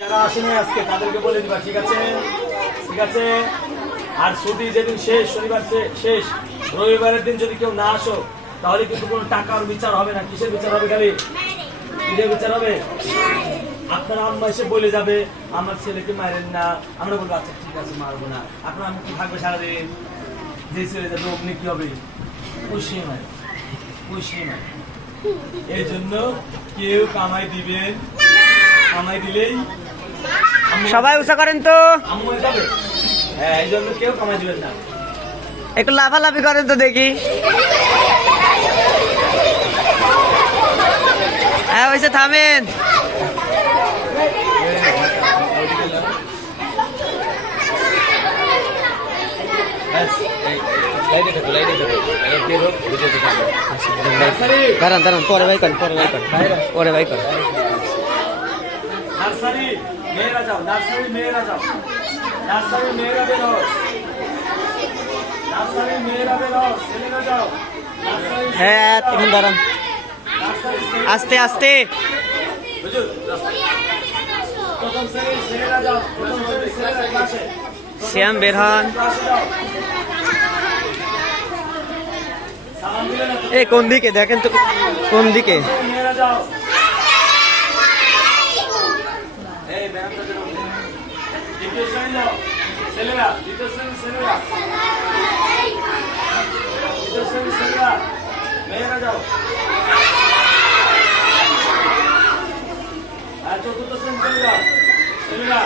যারা আসেনি আজকে তাদেরকে বলে দিবা, ঠিক আছে? ঠিক আছে। আর ছুটি যেদিন শেষ, শনিবার শেষ, রবিবারের দিন যদি কেউ না আসো তাহলে কিন্তু কোনো টাকার বিচার হবে না। কিসের বিচার হবে? খালি কিসের বিচার হবে? আপনার আম্মা এসে বলে যাবে আমার ছেলেকে মারেন না, আমরা বলবো আচ্ছা ঠিক আছে মারবো না। আপনার আম্মা কি থাকবে সারাদিন? যে ছেলে যাবে অগ্নি কি হবে? খুশি হয়, খুশি হয়। এই জন্য কেউ কামাই দিবেন, কামাই দিলেই সবাই উঁচা করেন তো, আম্মু হয়ে যাবে। হ্যাঁ, এই জন্য কেউ কামাই দিবেন না। একটু লাফালাফি করেন তো দেখি। হ্যাঁ হয়েছে, থামেন। দাঁড়ান দাঁড়ান, পরে ভাই করেন, পরে ভাই করেন, পরে ভাই করেন। নার্সারি মেয়েরা যাও, নার্সারি মেয়েরা যাও, নার্সারি মেয়েরা বেরো, নার্সারি মেয়েরা বেরো, ছেলেরা যাও। হ্যাঁ এখন দাঁড়ান, আস্তে আস্তে। হুজুর, প্রথম শ্রেণীর ছেলেরা যাও, প্রথম শ্রেণীর ছেলেরা ক্লাসে। শ্যাম বের হন। ক্লাসে যাও। সালাম দিলে না? এ কোন দিকে দেখেন তো, কোন দিকে? মেয়েরা যাও। এই ম্যামটা যেন দ্বিতীয় শ্রেণী যাও, ছেলেরা, দ্বিতীয় শ্রেণীর ছেলেরা, দ্বিতীয় শ্রেণীর ছেলেরা, মেয়েরা যাও। আর চতুর্থ শ্রেণী চলে যাও, ছেলেরা।